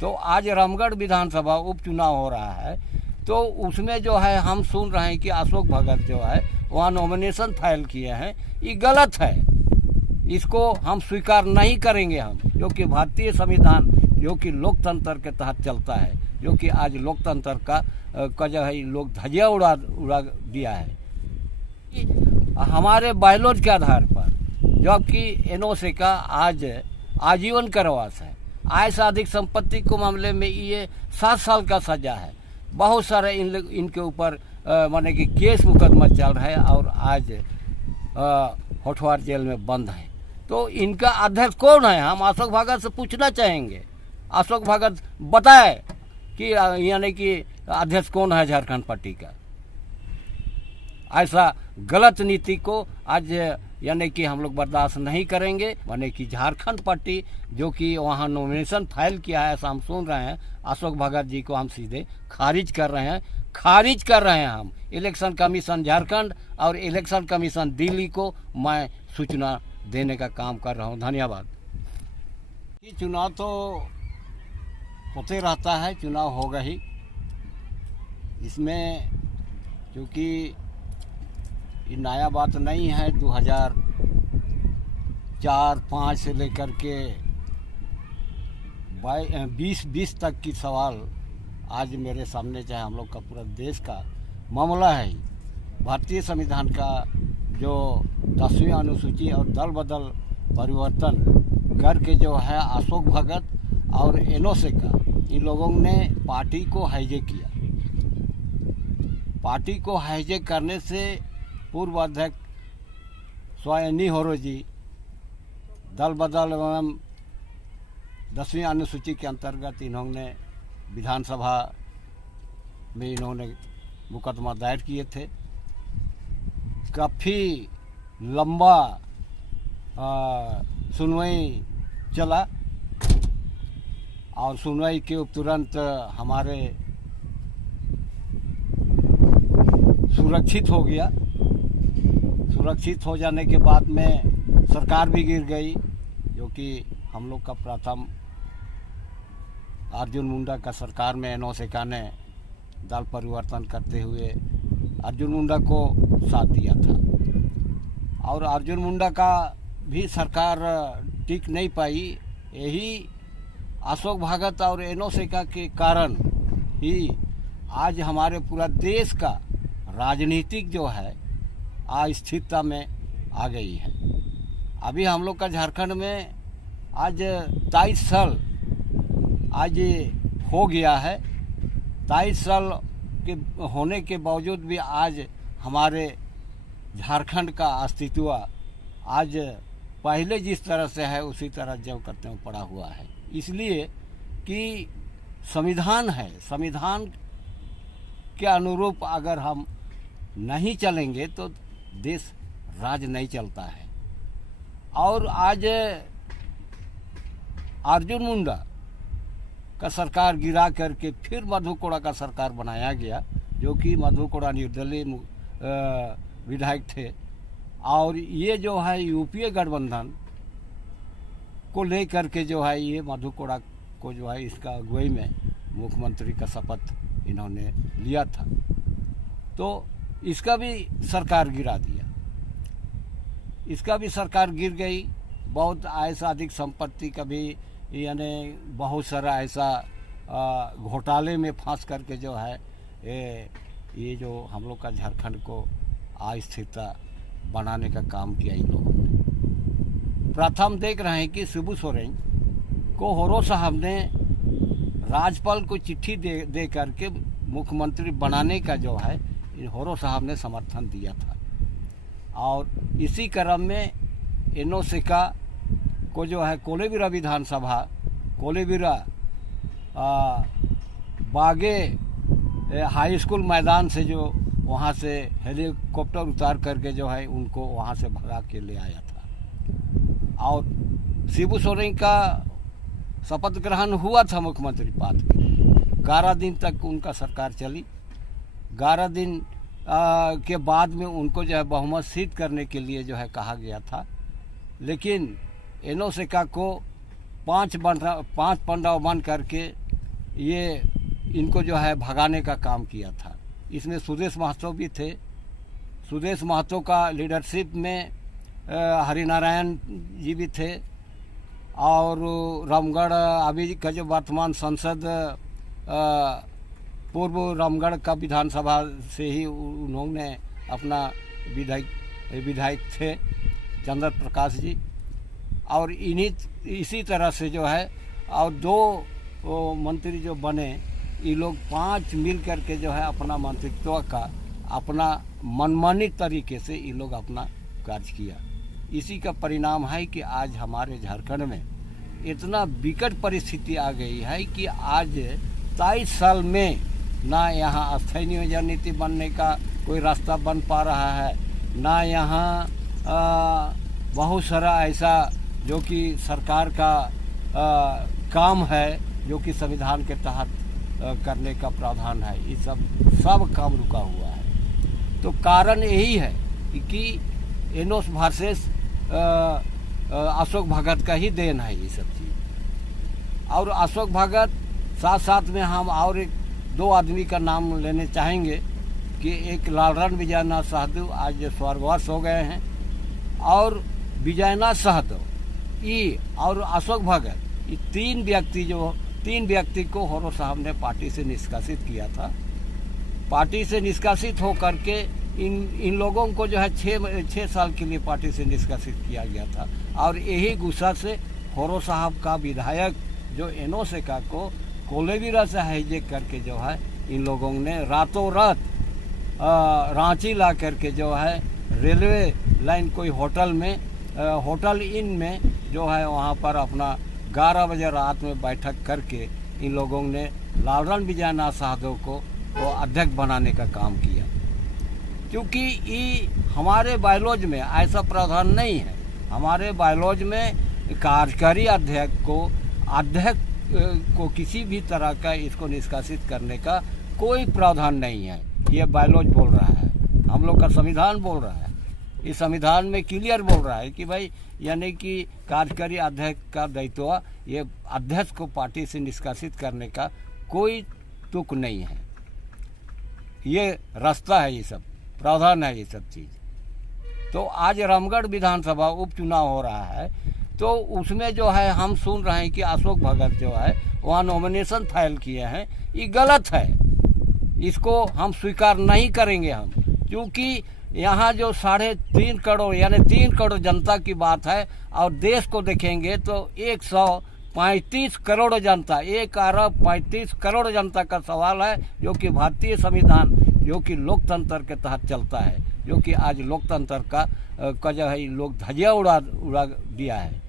तो आज रामगढ़ विधानसभा उपचुनाव हो रहा है, तो उसमें जो है हम सुन रहे हैं कि अशोक भगत जो है वहाँ नॉमिनेशन फाइल किए हैं। ये गलत है, इसको हम स्वीकार नहीं करेंगे हम, जो कि भारतीय संविधान जो कि लोकतंत्र के तहत चलता है, जो कि आज लोकतंत्र का जो है लोग धजिया उड़ा दिया है हमारे बायलॉज के आधार पर, जबकि एनओसी का आज आजीवन कारावास है। आय से अधिक संपत्ति को मामले में ये 7 साल का सजा है। बहुत सारे इनके ऊपर माने कि केस मुकदमा चल रहा है और आज होठवार जेल में बंद है। तो इनका अध्यक्ष कौन है, हम अशोक भगत से पूछना चाहेंगे। अशोक भगत बताए कि यानी कि अध्यक्ष कौन है झारखंड पार्टी का। ऐसा गलत नीति को आज यानी कि हम लोग बर्दाश्त नहीं करेंगे। माने कि झारखंड पार्टी जो कि वहाँ नॉमिनेशन फाइल किया है, ऐसा हम सुन रहे हैं, अशोक भगत जी को हम सीधे खारिज कर रहे हैं हम। इलेक्शन कमीशन झारखंड और इलेक्शन कमीशन दिल्ली को मैं सूचना देने का काम कर रहा हूँ। धन्यवाद। ये चुनाव तो होते रहता है, चुनाव होगा ही। इसमें क्योंकि ये नया बात नहीं है, 2004-05 से लेकर के 2020 तक की सवाल आज मेरे सामने, चाहे हम लोग का पूरा देश का मामला है। भारतीय संविधान का जो 10वीं अनुसूची और दल बदल परिवर्तन करके जो है अशोक भगत और एनओसी का, इन लोगों ने पार्टी को हाईजैक किया। पार्टी को हाईजैक करने से पूर्व अध्यक्ष स्वायनी होरो जी दल बदल एवं 10वीं अनुसूची के अंतर्गत इन्होंने विधानसभा में इन्होंने मुकदमा दायर किए थे। काफ़ी लंबा सुनवाई चला और सुनवाई के तुरंत हमारे सुरक्षित हो गया। सुरक्षित हो जाने के बाद में सरकार भी गिर गई, जो कि हम लोग का प्रथम अर्जुन मुंडा का सरकार में एनओसी ने दल परिवर्तन करते हुए अर्जुन मुंडा को साथ दिया था। और अर्जुन मुंडा का भी सरकार टिक नहीं पाई। यही अशोक भगत और एनओसी के कारण ही आज हमारे पूरा देश का राजनीतिक जो है अस्थिरता में आ गई है। अभी हम लोग का झारखंड में आज 23 साल आज हो गया है। 23 साल के होने के बावजूद भी आज हमारे झारखंड का अस्तित्व आज पहले जिस तरह से है उसी तरह जो करते हुए पड़ा हुआ है। इसलिए कि संविधान है, संविधान के अनुरूप अगर हम नहीं चलेंगे तो देश राज नहीं चलता है। और आज अर्जुन मुंडा का सरकार गिरा करके फिर मधु कोड़ा का सरकार बनाया गया, जो कि मधु कोड़ा निर्दलीय विधायक थे। और ये जो है यूपीए गठबंधन को लेकर के जो है ये मधु कोड़ा को जो है इसका अगुवाई में मुख्यमंत्री का शपथ इन्होंने लिया था, तो इसका भी सरकार गिरा दिया। इसका भी सरकार गिर गई। बहुत ऐसा अधिक संपत्ति का भी यानी बहुत सारा ऐसा घोटाले में फंस करके जो है ये जो हम लोग का झारखंड को अस्थिरता बनाने का काम किया इन लोगों ने। प्रथम देख रहे हैं कि शिबू सोरेन को होरो साहब ने राज्यपाल को चिट्ठी दे करके मुख्यमंत्री बनाने का जो है होरो साहब ने समर्थन दिया था। और इसी क्रम में एनओसी को जो है कोलेबिरा विधानसभा, कोलेबिरा बागे हाई स्कूल मैदान से जो वहाँ से हेलीकॉप्टर उतार करके जो है उनको वहाँ से भगा के ले आया था। और शिबू सोरेन का शपथ ग्रहण हुआ था मुख्यमंत्री पद पे। 11 दिन तक उनका सरकार चली। 11 दिन के बाद में उनको जो है बहुमत सिद्ध करने के लिए जो है कहा गया था, लेकिन एनओसी को 5 पन्ना बन करके ये इनको जो है भगाने का काम किया था। इसमें सुदेश महतो भी थे। सुदेश महतो का लीडरशिप में हरिनारायण जी भी थे, और रामगढ़ अभी का जो वर्तमान सांसद पूर्व रामगढ़ का विधानसभा से ही उन्होंने अपना विधायक थे चंद्र प्रकाश जी। और इसी तरह से जो है और 2 मंत्री जो बने, ये लोग 5 मिल करके जो है अपना मंत्रित्व का अपना मनमानी तरीके से ये लोग अपना कार्य किया। इसी का परिणाम है कि आज हमारे झारखंड में इतना विकट परिस्थिति आ गई है कि आज 23 साल में ना यहाँ अस्थायी नियोजन नीति बनने का कोई रास्ता बन पा रहा है, ना यहाँ बहुत सारा ऐसा जो कि सरकार का काम है जो कि संविधान के तहत करने का प्रावधान है, ये सब काम रुका हुआ है। तो कारण यही है कि एनोस वर्सेस अशोक भगत का ही देन है ये सब चीज़। और अशोक भगत साथ में हम और 2 आदमी का नाम लेने चाहेंगे कि एक लालरण विजयनाथ सहदेव आज स्वर्गवास हो गए हैं, और विजयनाथ सहदेव ये और अशोक भगत, ये 3 व्यक्ति को होरो साहब ने पार्टी से निष्कासित किया था। पार्टी से निष्कासित होकर के इन लोगों को जो है 6 साल के लिए पार्टी से निष्कासित किया गया था। और यही गुस्सा से होरो साहब का विधायक जो एनोसेका को कोलेबिरा से हाईजेक करके जो है इन लोगों ने रातों रात रांची ला करके जो है रेलवे लाइन कोई होटल इन में जो है वहाँ पर अपना 11 बजे रात में बैठक करके इन लोगों ने लालरण विजयनाथ सहदेव को वो अध्यक्ष बनाने का काम किया। क्योंकि ये हमारे बायोलॉजी में ऐसा प्रावधान नहीं है। हमारे बायोलॉजी में कार्यकारी अध्यक्ष को किसी भी तरह का इसको निष्कासित करने का कोई प्रावधान नहीं है। ये बायोलॉजी बोल रहा है, हम लोग का संविधान बोल रहा है। इस संविधान में क्लियर बोल रहा है कि भाई यानी कि कार्यकारी अध्यक्ष का दायित्व ये अध्यक्ष को पार्टी से निष्कासित करने का कोई तुक नहीं है। ये रास्ता है, ये सब प्रावधान है, ये सब चीज़। तो आज रामगढ़ विधानसभा उपचुनाव हो रहा है, तो उसमें जो है हम सुन रहे हैं कि अशोक भगत जो है वहाँ नॉमिनेशन फाइल किए हैं, ये गलत है। इसको हम स्वीकार नहीं करेंगे हम, क्योंकि यहाँ जो 3.5 करोड़ यानी 3 करोड़ जनता की बात है, और देश को देखेंगे तो 135 करोड़ जनता, 1 अरब 35 करोड़ जनता का सवाल है, जो कि भारतीय संविधान जो कि लोकतंत्र के तहत चलता है, जो कि आज लोकतंत्र का जो है लोग धजिया उड़ा दिया है।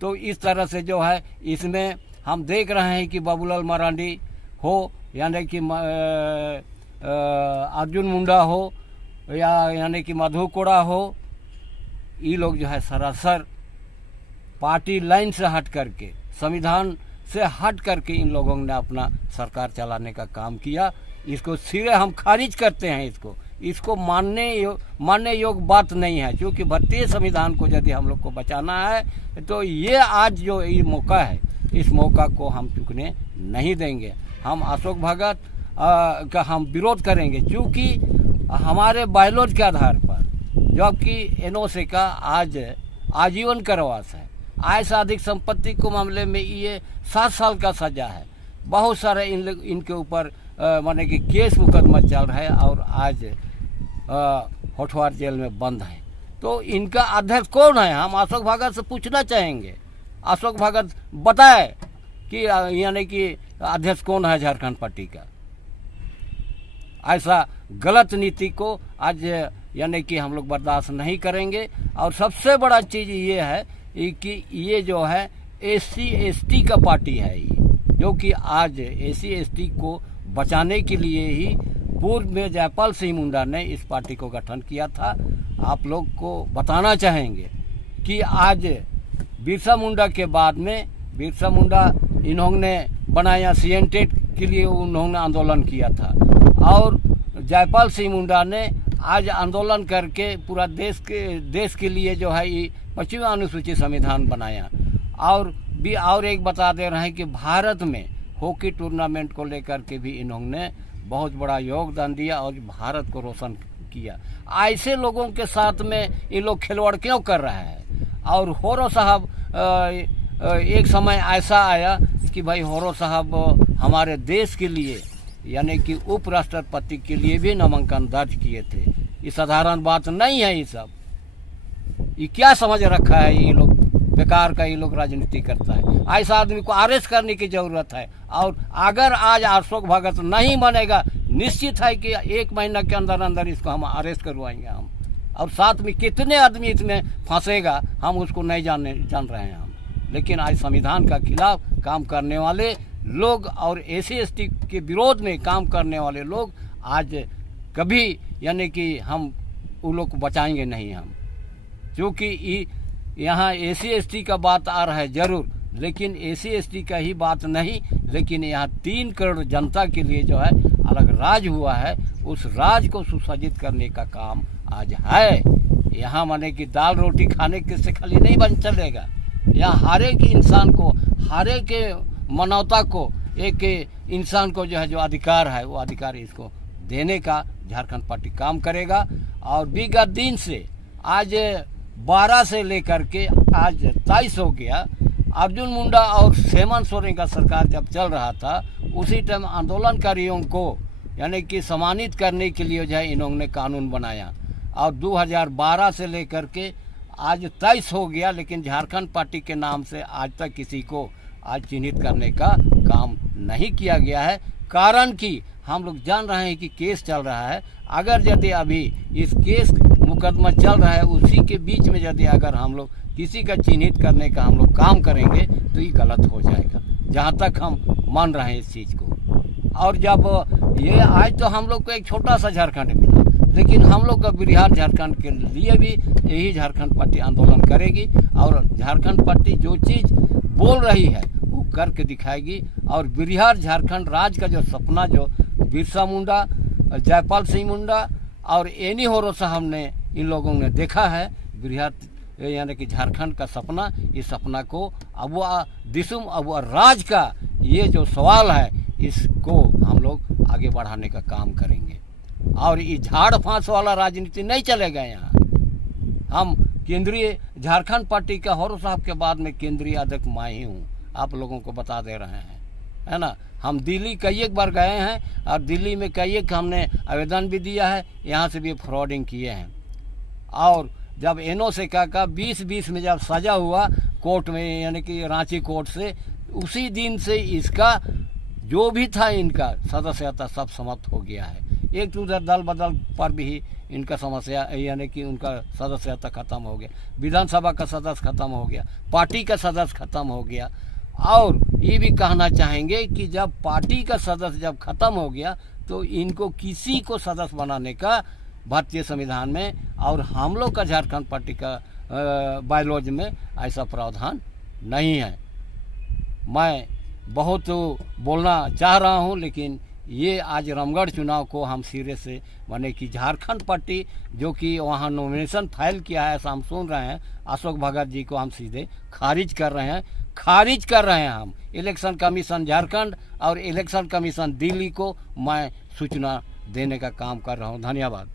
तो इस तरह से जो है इसमें हम देख रहे हैं कि बाबूलाल मरांडी हो यानी कि अर्जुन मुंडा हो या यानी कि मधु कोड़ा हो, ये लोग जो है सरासर पार्टी लाइन से हट करके, संविधान से हट करके इन लोगों ने अपना सरकार चलाने का काम किया। इसको सिरे हम खारिज करते हैं। इसको मानने योग्य बात नहीं है, क्योंकि भारतीय संविधान को यदि हम लोग को बचाना है तो ये आज जो ये मौका है, इस मौका को हम चूकने नहीं देंगे। हम अशोक भगत का हम विरोध करेंगे, क्योंकि हमारे बायोलॉजी के आधार पर, जबकि एनओसी का आज आजीवन कारावास है, आय से अधिक संपत्ति को मामले में ये 7 साल का सजा है। बहुत सारे इनके ऊपर माने कि केस मुकदमा चल रहा है और आज होठवार जेल में बंद है। तो इनका अध्यक्ष कौन है, हम अशोक भगत से पूछना चाहेंगे। अशोक भगत बताए कि यानी कि अध्यक्ष कौन है झारखंड पार्टी का। ऐसा गलत नीति को आज यानी कि हम लोग बर्दाश्त नहीं करेंगे। और सबसे बड़ा चीज़ ये है कि ये जो है SC/ST का पार्टी है, जो कि आज SC/ST को बचाने के लिए ही पूर्व में जयपाल सिंह मुंडा ने इस पार्टी को गठन किया था। आप लोग को बताना चाहेंगे कि आज बिरसा मुंडा के बाद में बिरसा मुंडा इन्होंने बनाया, CNTET के लिए उन्होंने आंदोलन किया था, और जयपाल सिंह मुंडा ने आज आंदोलन करके पूरा देश के लिए जो है ये 25वां अनुसूची संविधान बनाया। और एक बता दे रहे हैं कि भारत में हॉकी टूर्नामेंट को लेकर के भी इन्होंने बहुत बड़ा योगदान दिया और भारत को रोशन किया। ऐसे लोगों के साथ में ये लोग खिलवाड़ क्यों कर रहे हैं? और होरो साहब एक समय ऐसा आया कि भाई होरो साहब हमारे देश के लिए यानी कि उपराष्ट्रपति के लिए भी नामांकन दर्ज किए थे। ये साधारण बात नहीं है। ये सब ये क्या समझ रखा है? ये लोग बेकार का ये लोग राजनीति करता है। ऐसा आदमी को अरेस्ट करने की जरूरत है। और अगर आज अशोक भगत नहीं बनेगा, निश्चित है कि 1 महीना के अंदर अंदर इसको हम अरेस्ट करवाएंगे हम। और साथ में कितने आदमी इसमें फंसेगा हम उसको नहीं जान रहे हैं हम। लेकिन आज संविधान का खिलाफ काम करने वाले लोग और SC/ST के विरोध में काम करने वाले लोग आज कभी यानी कि हम उन लोग को बचाएंगे नहीं हम। क्योंकि यहाँ SC/ST का बात आ रहा है जरूर, लेकिन SC/ST का ही बात नहीं, लेकिन यहाँ 3 करोड़ जनता के लिए जो है अलग राज हुआ है, उस राज को सुसज्जित करने का काम आज है। यहाँ माने कि दाल रोटी खाने के से खाली नहीं बन चलेगा। यहाँ हर एक इंसान को, हर एक मानवता को, एक इंसान को जो है जो अधिकार है वो अधिकार इसको देने का झारखंड पार्टी काम करेगा। और विगत दिन से आज 12 से लेकर के आज 23 हो गया। अर्जुन मुंडा और हेमंत सोरेन का सरकार जब चल रहा था, उसी टाइम आंदोलनकारियों को यानी कि सम्मानित करने के लिए जो है इन्होंने कानून बनाया। और 2012 से लेकर के आज 23 हो गया, लेकिन झारखंड पार्टी के नाम से आज तक किसी को आज चिन्हित करने का काम नहीं किया गया है। कारण कि हम लोग जान रहे हैं कि केस चल रहा है। अगर यदि अभी इस केस मुकदमा चल रहा है, उसी के बीच में यदि अगर हम लोग किसी का चिन्हित करने का हम लोग काम करेंगे तो ये गलत हो जाएगा, जहाँ तक हम मान रहे हैं इस चीज़ को। और जब ये आज तो हम लोग को एक छोटा सा झारखंड मिला, लेकिन हम लोग का बिहार झारखंड के लिए भी यही झारखंड पार्टी आंदोलन करेगी। और झारखंड पार्टी जो चीज़ बोल रही है वो करके दिखाएगी। और बिहार झारखंड राज्य का जो सपना जो बिरसा मुंडा, जयपाल सिंह मुंडा और एनी होरो साहब ने इन लोगों ने देखा है, बिहार यानी कि झारखंड का सपना, इस सपना को अब वह दिसुम अब वह राज का ये जो सवाल है, इसको हम लोग आगे बढ़ाने का काम करेंगे। और ये झाड़ फांस वाला राजनीति नहीं चलेगा यहाँ। हम केंद्रीय झारखंड पार्टी का होरो साहब के बाद में केंद्रीय अध्यक्ष मैं ही हूँ, आप लोगों को बता दे रहे हैं, है ना। हम दिल्ली कई एक बार गए हैं और दिल्ली में कई एक हमने आवेदन भी दिया है, यहाँ से भी फ्रॉडिंग किए हैं। और जब एनो से का 2020 में जब सजा हुआ कोर्ट में यानी कि रांची कोर्ट से, उसी दिन से इसका जो भी था इनका सदस्यता सब समाप्त हो गया है। एक दूसरे दल बदल पर भी इनका समस्या यानी कि उनका सदस्यता खत्म हो गया, विधानसभा का सदस्य खत्म हो गया, पार्टी का सदस्य खत्म हो गया। और ये भी कहना चाहेंगे कि जब पार्टी का सदस्य जब खत्म हो गया तो इनको किसी को सदस्य बनाने का भारतीय संविधान में और हम लोग का झारखंड पार्टी का बायलॉज में ऐसा प्रावधान नहीं है। मैं बहुत बोलना चाह रहा हूँ, लेकिन ये आज रामगढ़ चुनाव को हम सिरे से माने कि झारखंड पार्टी जो कि वहाँ नॉमिनेशन फाइल किया है, ऐसा हम सुन रहे हैं, अशोक भगत जी को हम सीधे खारिज कर रहे हैं हम। इलेक्शन कमीशन झारखंड और इलेक्शन कमीशन दिल्ली को मैं सूचना देने का काम कर रहा हूँ। धन्यवाद।